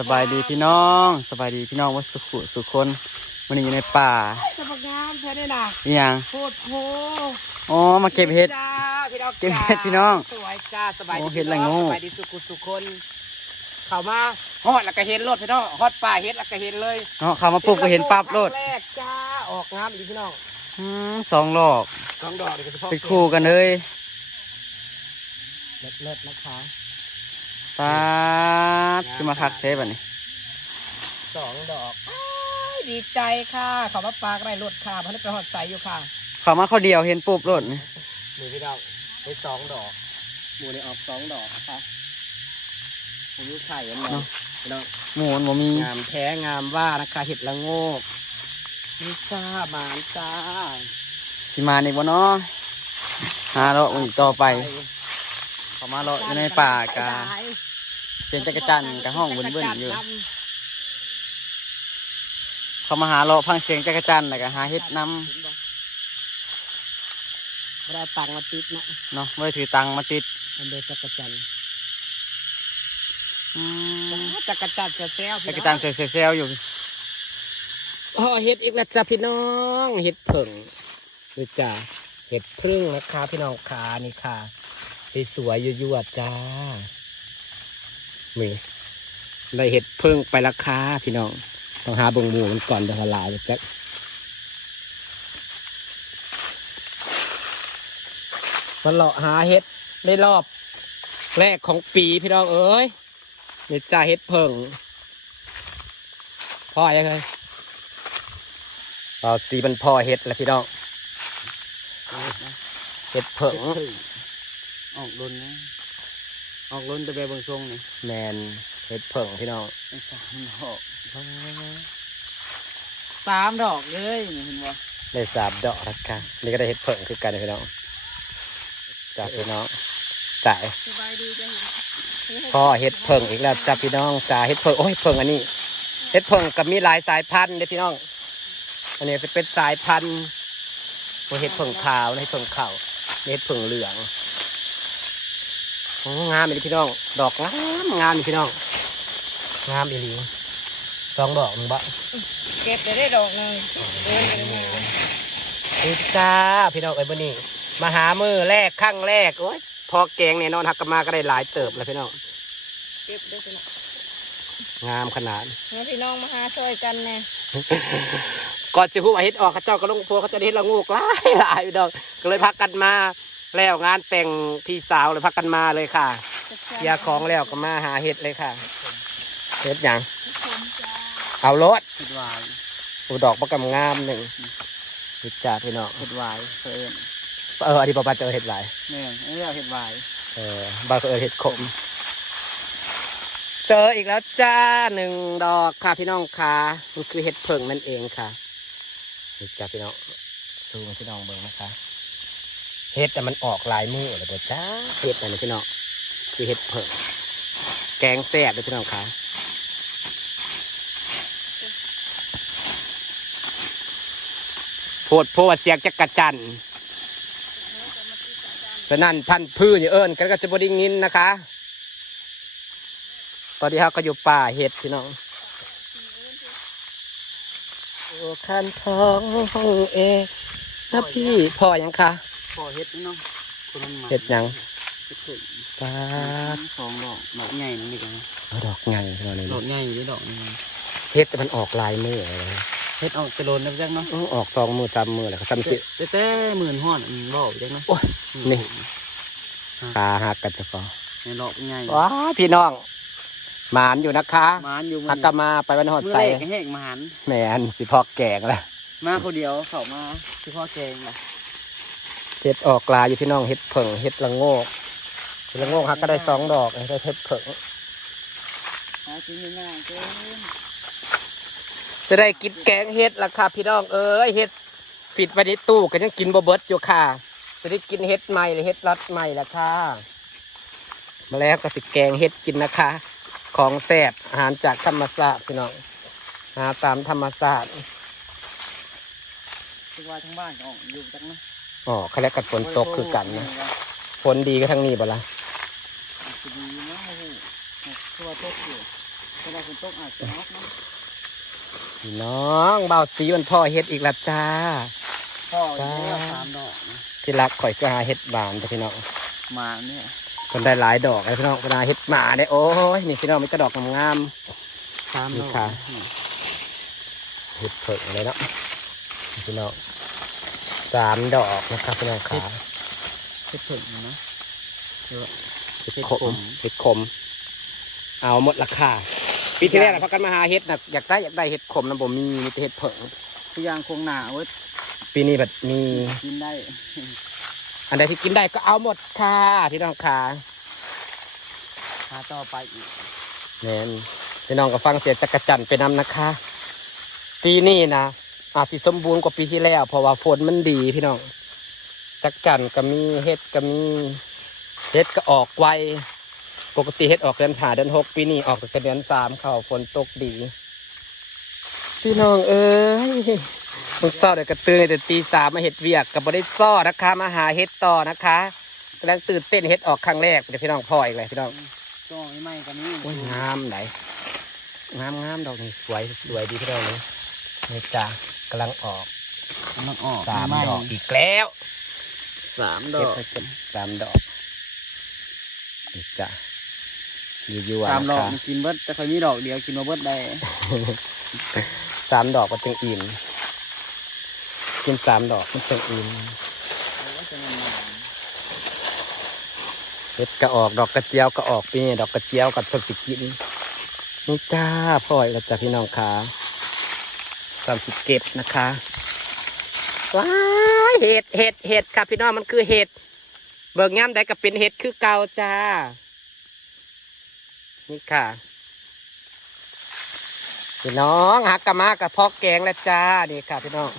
สบายดีพี่น้องสบายดีพี่น้องวัดสุขุสุคนวันนี้อยู่ในป่าสมักงามเธอได้น่ะอีหยังโคตรโหอ๋อมาเก็บเห็ดจ้าพี่น้องเก็บเห็ดพี่น้องสวยจ้าสบายดีโอ้เห็ดอะไรพี่น้โง่สบายดีสุขุสุคนเข้ามาฮอดแล้วก็เห็นรถพี่น้องฮอดป่าเห็ดแล้วก็เห็นเลยเนาะเข้ามาปุ๊บก็เห็นปั๊บโลดครั้งแรกจ้าออกงามอีกพี่น้องอืมสองดอกสองดอกเดี๋ยวก็เฉพาะเป็นคู่กันเลยเลิศเลิศนะคะ ปาดขึ้นมาคักเทปอันนี้สองดอกอ้ายดีใจค่ะเขามาปากไรรถค่ะเพราะนี่ไปหอดใสอยู่ค่ะเข้ามาเขาเดียวเห็นปุ๊บโลดนี่นี่พี่น้องได้สองดอกหมูได้ออกสองดอกนะคะหมูไข่อันนี้พี่น้องหมูมันบ่มีงามแท้งามว่านะคะเห็ดละโงกนี่จ้าหมานจ้าสิมาอีกบ่เนาะหาเราะอีกต่อไปเข้ามาเลาะอยู่ในป่ากา เสียงจักรจันทร์กับห้องเบิ่นๆอยู่ เขามาหาเลาะพังเสียงจักรจันทร์แล้วก็หาเห็ดนเราตังมาติดนะำเนาะไม่ได้ถือตังค์มาติดมันเดือจักรจันทร์อืมจักรจันทร์เซลจักรจันทร์เซลล์อยู่อ๋อเห็ดอีกแล้วจ้าพี่น้องเห็ดเผิ่งดูจ้าเห็ดพึ่งนะคะพี่น้องขานี่ค่ะสวยๆยั่วๆจ้า นี่ได้เห็ดพึ่งไปราคาพี่น้อง ต้องหาเบงหมูมันก่อนเดี๋ยวละลายจะมันเลาะหาเห็ดในรอบแรกของปีพี่น้องเอ้ยนี่จ้าเห็ดเผิ่งพ่อยังไงเราสีมันพ่อเห็ดแล้วพี่น้องเห็ดเผิ่งออกล้นนะ ออกล้นแต่แบบเบางทรงนี่แมนเห็ดเผิ่งพี่น้องเป็นสามดอกสามดอกเลยเห็นบ่ได้สามดอกแล้วกันนี่ก็ได้เห็ดเผิ่งคือกันนะพี่น้องจ้าพี่น้องจ่ายสบายดีจะเห็นพ่อเห็ดเผิ่งอีกแล้วจ้าพี่น้องจ้าเห็ดเผิ่งโอ้ยเผิ่งอันนี้เห็ดเผิ่งกับมีหลายสายพันธุ์เด้อพี่น้อง อันนี้จะเป็นสายพันธุ์โอ้เห็ดเผิ่งขาวเห็ดเผิ่งขาวเห็ดเผิ่งเหลืองโอ้ งามเลยพี่น้อง ดอกงามงามเลยพี่น้อง งามอีหลีสองดอกมึงบะเก็บได้ได้ดอกหนึงเดินไปเลยมานี่จ้าพี่น้องเอ้ยบนี่มาหามือแรกข้างแรกโอ้ยพอแกงเนี่ยนอนหักกันมาก็ได้หลายเติบแล้วพี่น้องเก็บได้ตัวน่ะงามขนาดงั้นพี่น้องมาหาช่วยกันแน่ก่อนจะพูดว่าเฮ็ดออกเขาเจ้าก็ลงพัวเขาจะได้เฮ็ดละงูกหลายหลายพี่น้องก็เลยพักกันมา แล้วงานแต่งพี่สาวเลยพักกันมาเลยค่ะเคลียร์ของแล้วก็มาหาเฮ็ดเลยค่ะเฮ็ดหยังเอารถเห็ดหวายอุดอกประกำงามหนึ่งพิจาพี่น้องเห็ดหวายเพิ่นเอออันนี้ปอปาเจอเห็ดหลายแม่นอันนี้เอาเห็ดหวายเออบาเออเห็ดขมเจออีกแล้วจ้าหนึ่งดอกค่ะพี่น้องค่ะมันคือเห็ดเผิงนั่นเองค่ะนี่จ้าพี่น้องซูมให้พี่น้องเบิ่งนะคะ เห็ดแต่มันออกลายมือเลยเด้จ้าเห็ดอันนี้พี่น้องคือเห็ดเผิงแกงแซ่บเลยพี่น้องคะโพดโพดเสียงจักกะจันสนั่นพันพืชอยู่เอิญกันก็จะบดิงินนะคะ ตอนนี้เราก็อยู่ป่าเห็ดพี่น้องโอ้คันทองเอนะพี่พ่อยังคะ พอเห็ดนี่เนาะคนมันมาเห็ดหยังเห็ดเพิ่นปาดสองดอกดอกใหญ่นี่ดีกว่าเอาดอกไงเราเลยดอกใหญ่อยู่ดอกนึงเห็ดแต่มันออกลายมือเลยเห็ดออกจะโดนนะจังเนาะอื้อออกสองมือจำมือเลยเขาจำสิแต่แต่หมื่นห้อนอืมบ่จังเนาะโอ้ยนี่ขาหักกันจะพอในดอกใหญ่ว้าพี่น้องหมานอยู่นะคะมานอยู่มืหักกะมาไปวันหอดมือใส่แรกแหกมานแหมนสิพอกแกงละมาคนเดียวเขามาที่พ่อแกงล่ะ เห็ดออกลายอยู่พี่น้องเห็ดเผิงเห็ดละโงกเห็ดละโงกหักก็ได้สองดอกได้เห็ดเผิงหากินง่ายๆเกินจะได้กินแกงเห็ดละค่ะพี่น้องเอ้ยเห็ดฟิตไว้ในตู้ก็ยังกินบ่เบิดอยู่ค่ะจะได้กินเห็ดใหม่หรือเห็ดรัดใหม่ละค่ะมาแล้วก็สิแกงเห็ดกินนะคะ ของแซ่บอาหารจากธรรมศาสตร์พี่น้องหาตามธรรมศาสตร์ทุกว่าทั้งบ้านก็ออกอยู่จังนะ อ๋อเขาเรียกกันฝนตกคือกันนะฝนดีก็ทั้งนี้บ่ละจะดีนะโอ้โหคือว่าตกอยู่เพราะว่าฝนตกอาจจะน็อกนะพี่น้องเบาสีมันพ่อเฮ็ดอีกและจ้าพ่อเนี่ยสามดอกนะที่รักข่อยก็หาเฮ็ดบานจ้ะพี่น้องมาเนี่ยคนได้หลายดอกเลยพี่น้องเวลาเฮ็ดหมาได้โอ้ยนี่พี่น้องมีแต่ดอกงามสามดอกนี่ค่ะๆเฮ็ดเผิงเลยเนาะนี่พี่น้อง สามดอกนะครับพี่น้องขาเฮ็ดผึ่งนะเฮ็ดเฮ็ดขขมมเฮ็ดขม เอาหมดราคาปีที่แล้วน่ะพักกันมาหาเฮ็ดน่ะอยากได้อยากได้เฮ็ดขมนะผมมีมีแต่เฮ็ดเผิงทุกอย่างคงหนาเว้ยปีนี้แบบมีกินได้ อันใดที่กินได้ก็เอาหมดค่ะพี่น้องค่ะหาต่อไปอีกแม่นพี่น้องก็ฟังเสียงจักรจันทร์ไปนำนะคะ ปีนี้นะ อาจสิสมบูรณ์กว่าปีที่แล้ว เพราะว่าฝนมันดีพี่น้องจักรจันทร์ก็มีเฮ็ดก็มีเฮ็ดก็ออกไวปกติเฮ็ดออกเดือนหาเดือนหกปีนี้ออกแต่เดือนสามเข้าฝนตกดี พี่น้องเอ้ยมึงเศร้าเดี๋ยวกระตือแต่ตีสามมาเห็ดเวียกกับบริซ้อนะคะมาหาเห็ดต่อนะคะกำลังตื่นเต้นเห็ดออกครั้งแรกเดี๋ยวพี่น้องพ่ออีกเลยพี่น้องก็ไม่ไหม้กันนี่โอ้ยงามไหนงามงามดอกนี่สวยสวยดีพี่น้องนี่นี่จ้า กำลังออกมันออกสามไหดอกอีกแล้วสามดเห็อดกไปเป็นสามดอกนี่จ้ะยั่วๆสามดอกนะคะกินเบิดแต่ค่อยมีดอกเดียวกินมาเบิดได้สามดอกมันจึงอิ่มกินสามดอกมันจึงอิ่มเห็ดกระออกดอกกระเจียวก็ออกปีนี้ดอกกระเจียวกับชมสิกินนี่จ้าพ่อยแล้วจ้ะพี่น้อง ค่ะสามสิบเก็บนะคะว้าเห็ดเห็ดเห็ดค่ะพี่น้องมันคือเห็ดเบิกงามได้กับเป็นเห็ดคือเก่าจ้า นี่ค่ะพี่น้องหักกะมากับพอกแกงแล้วจ้านี่ค่ะพี่น้อง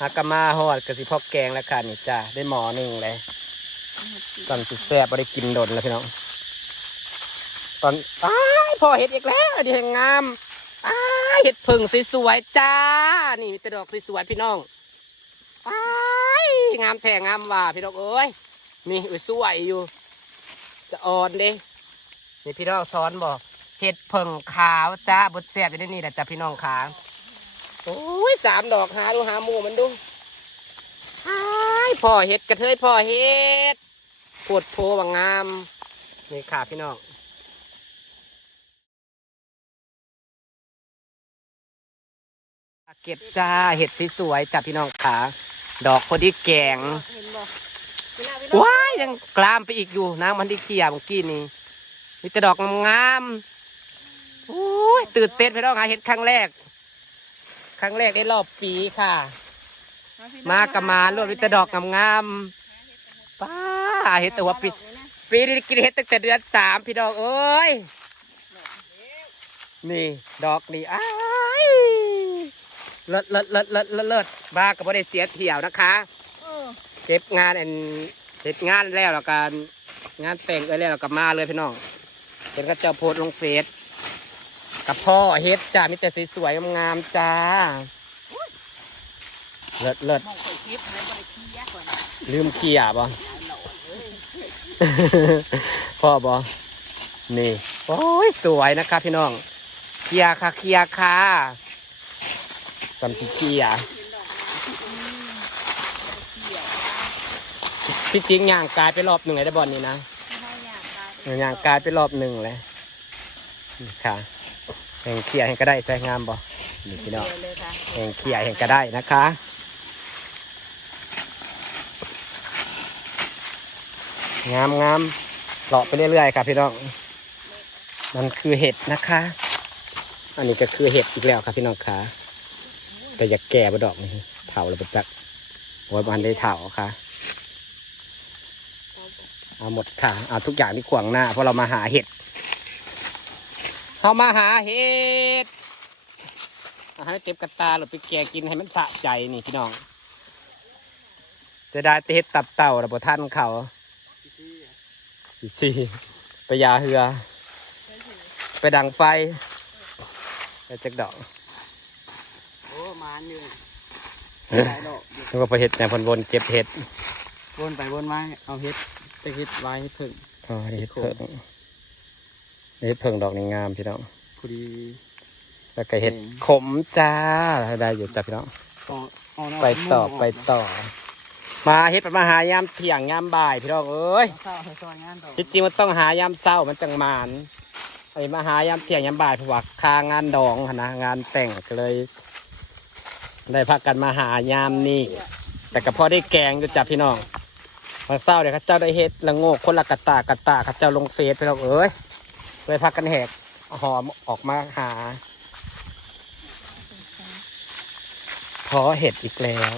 หักกะมาหอดกับสิพอกแกงแล้วค่ะนี่จ้าได้หมอหนึ่งเลยตอนสิแซ่บไม่ได้กินดนแล้วพี่น้องตอนอ้ายพอเห็ดอีกแล้วอันนี้เห็นงาม อ้าเห็ดผึ่งสวยๆจ้า นี่มีแต่ดอกสวยๆพี่น้องอ้างามแท้งามว่าพี่น้องเอ้ยนี่อุ้ยสวยอยู่ จะอ่อนเด้นี่พี่น้องซ้อนบอกเห็ดผึ่งขาวจ้าบดแซ่บอยู่ในนี่แหละจ้าพี่น้องขาโอ้ยสามดอกหาดูหาหมูมันดูอ้พ่อเห็ดกระเทยพ่อเห็ดปวดโพบางงาม นี่ค่ะพี่น้อง ก็บจ้าเห็ดสวยๆจับพี่น้องขาดอกพอดีแกงเห็นบ่พี่นาพี่น้องว้ายยังกลามไปอีกอยู่นางมันดีเขียเมื่อกี้นี่มีแต่ดอกงามๆโอ้ยตื่นเต้นพี่น้องหาเห็ดครั้งแรก ครั้งแรกในรอบปีค่ะ มากับมารวดมีแต่ดอกงามๆป้าเห็ดตัวปีปีนี้กินเห็ดตั้งแต่เดือนสามพี่ดอกเอ้ยนี่ ดอกนี่อ้าย เลิศเลิศเลิศเลิศเลิศเลิศบ้ากับพ่ได้เสียเที่ยวนะคะเออเก็บงานอันเสร็จงานแล้วแล้วกันงานแต่งเอ้ยแล้วเราก็มาเลยพี่น้องเป็นก็เจ้าโพสต์ลงเฟซกับพ่อเฮ็ดจ้ามีแต่สวยๆงามๆจ้าเลิศเลิศมองไปคลิปเลยบ่ได้ขี้ยากกว่านะลืมเกียร์บ่พ่อบอนี่ โอ้ย สวยนะครับพี่น้อง เคลียร์ค่ะ เคลียร์ค่ะ สัมผัสเคลียร์พี่จริงย่างกายไปรอบหนึ่งเลยได้บอลนี่นะยากตายย่างกายไปรอบหนึ่งเลยนี่ค่ะแห่งเคลียแห่งก็ได้ใส่งามบ่นี่พี่น้องเลยค่ะแห่งเคลียร์แห่งก็ได้นะคะงามงามเลาะไปเรื่อยๆครับพี่น้อง มันคือเห็ดนะคะ อันนี้ก็คือเห็ดอีกแล้วครับพี่น้องขา แต่อย่าแก่บดอกนี่เถาแล้วบจักโอ้ยมันได้เถาค่ะ เอาหมดค่ะ เอาทุกอย่างที่ขวางหน้า เพราะเรามาหาเห็ดเรามาหาเห็ดเอาให้เต็มกระตาหรือไปแกะกินให้มันสะใจนี่พี่น้องจะได้แต่เห็ดตับเต่าระบบท่านเขาสี่ไปยาเหือ ไปดังไฟไปจักดอก โอ้มานอยู่ หลายดอกอยู่นึกว่าไปเห็ดแนวพนวนเก็บเห็ดวนไปวนมาเอาเฮ็ดไปเฮ็ดไว้ให้ผึ่งอ๋อนี่เห็ดเพิ่งเฮ็ดเพิ่งดอกนี่งามพี่น้องพอดีแล้วก็เห็ดเองขมจ้าได้อยู่จ้ะพี่น้องต่อเอาหน้าไปต่อหม้ไปต่อ มาเฮ็ดมาหายามเที่ยงยามบ่ายพี่น้องเอ้ยเศร้าให้ซอยงานต่อที่จริงมันต้องหายามเศร้ามันจังมานไอ้มาหายามเที่ยงยามบ่ายเพราะว่าคางานดองหั้นนะงานแต่งก็เลย ได้พักกันมาหายามนี่แต่ก็พอได้แกงอยู่จ้ะพี่น้องมาเศร้าเดี๋ยวข้าเจ้าได้เฮ็ดละโงกคนละกระตากระตาข้าเจ้าลงเฟซพี่น้องเอ้ยเลยพักกันแหกหอมออกมาหา พอเห็ดอีกแล้ว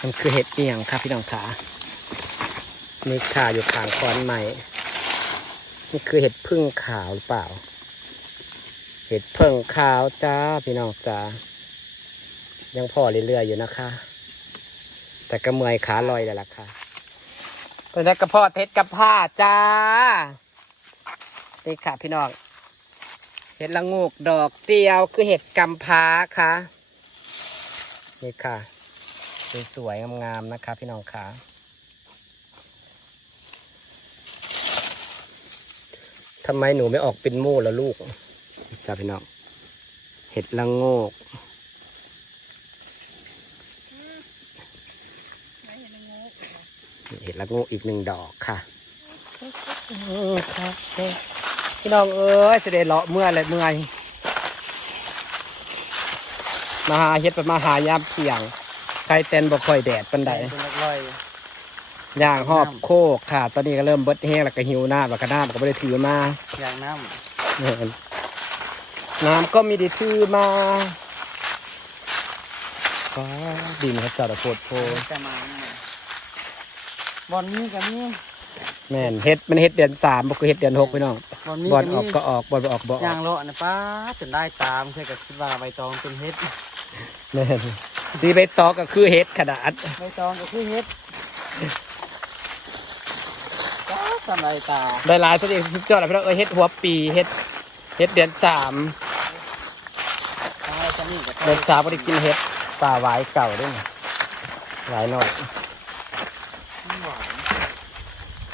มันคือเห็ดเอียงครับพี่น้องขานี่ขาอยู่ข้างคอนใหม่ นี่คือเห็ดพึ่งขาวหรือเปล่า เห็ดพึ่งขาวจ้าพี่น้องจ้า ยังพอเรื่อยๆอยู่นะคะ แต่ก็เมื่อยขาลอยแล้วล่ะค่ะตอนนี้กระเพาะเท็ดกับผ้าจ้านี่ค่ะพี่น้องเห็ดละงูกดอกเดียวคือเห็ดกำพร้าค่ะนี่ค่ะสวยๆงามๆนะคะพี่น้องค่ะทำไมหนูไม่ออกเป็นหมู่แล้วลูกจ้าพี่น้องเห็ดละโงก เห็ดละโงกอีกหนึ่งดอกค่ะพี่น้องเอ้ยเสด็จเลาะเมื่อไรเมื่อยมาหาเห็ดไปมาหายามเที่ยงใครเต้นบ่ค่อยแดดปันใดเป็นนักลอยย่างหอบโคกค่ะ ตอนนี้ก็เริ่มเบิดแห้งแล้วก็หิวน้ำแล้วก็น้ำก็ไม่ได้ถือมาอย่างน้เห็นน้ำก็มีไดีถือมาฟ้าดินเขาจอดโพดโพำแต่มาเนี่ย บอลนี้กับนี้แม่นเฮ็ดมันเฮ็ดเดือนสามบ่คือเฮ็ดเดือนหกพี่น้องบอลนี้บอลกับออกนี้ก็ออกบอลบ่ออกบ่อออย่างเลาะนะป้าจนได้ตามใช่กับคิดว่าใบตองเป็นเฮ็ดแม่นดีไปตอกก็คือเฮ็ดขนาดใบตองก็คือเฮ็ดจ้าสำไรตาได้หลายสุดเองสุดยอดแล้วพี่น้องเอ้ยเฮ็ดหัวปีเฮ็ดเฮ็ดเดือนสามตาจะนี่กับเดือนสามบ่ได้กินเฮ็ดป่าหวายเก่าด้วยนะหลายหน่อย หวาน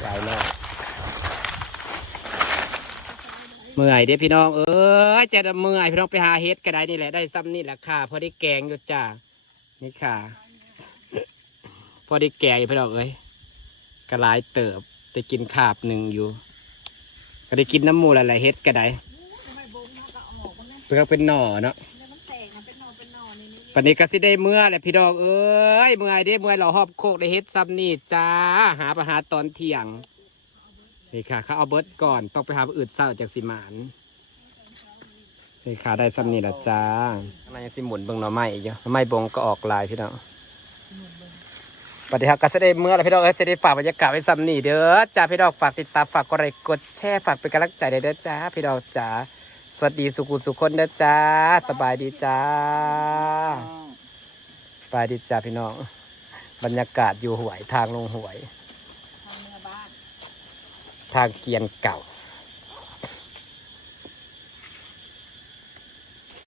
หลายหน่อยเมื่อยเด้พี่น้องเอ้ยจะได้เมื่อยพี่น้องไปหาเฮ็ดก็ได้นี่แหละได้ซ้ำนี่แหละค่ะ พอได้แกงอยู่จ้านี่ค่ะ พอได้แกงอยู่พี่น้องเอ้ยก็หลายเติบได้กินขาบหนึ่งอยู่ ก็ได้กินน้ำมูหลายๆเฮ็ดก็ได้เพื่อเป็นหน่อเนาะ ปันนี้ก็สิได้เมื่อแหละพี่น้องเอ้ยเมื่อยเด้เมื่อยเราหอบโคกได้เฮ็ดซ้ำนี่จ้าหาประหาตอนเที่ยงนี่ค่ะเขาเอาเบิร์ดก่อนต้องไปหาอื่นเศร้าจากสิหมานนี่ค่ะได้ซ้ำนี่ละจ้าทำไมสิหมุนเบิ่งหน่อไม้อีกเยอะหน่อไม้บงก็ออกลายพี่น้องปฏิทักก็จะได้เมื่อไรพี่น้องเอ้ยจะได้ฝากบรรยากาศไว้ซ้ำนี่เด้อจ้าพี่น้องฝากติดตามฝากกดไลค์กดแชร์ฝากเป็นกำลังใจเด้อจ้าพี่น้องจ้า สวัสดีสุขุสุขคนนะจ้าสบายดีจ้าสบายดีจ้าพี่น้อง บรรยากาศอยู่หวยทางลงหวย ทางเกียนเก่า